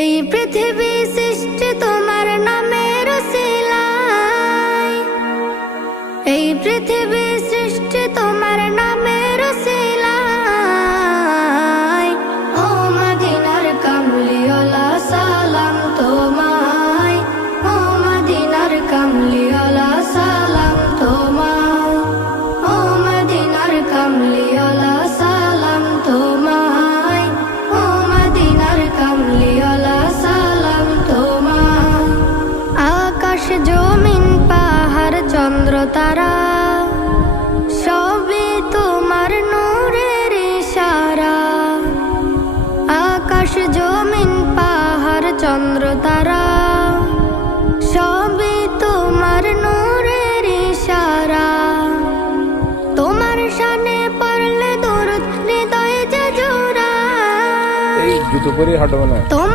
এই পৃথিবী সৃষ্টি তোমার নামের উসিলায়, এই পৃথিবী সৃষ্টি তোমার নামের উসিলায়। ও মদিনার কামলিওয়ালা সালাম তোমায়, ও মদিনার কামলিওয়ালা সালাম তোমায়, ও মদিনার কামলিওয়ালা সালাম তোমায়, ও মদিনার কামলিওয়ালা সালাম তোমায়। আকাশ জমিন পাহাড় চন্দ্র তারা সবই তোমার নূরের ইশারা। আকাশ জমিন পাহাড় চন্দ্র তারা সবই তোমার নূরের ইশারা। তোমার শানে পড়লে দরুদ হৃদয়ে যে জোড়ায়। এই জুতো পরে হাঁটবো না।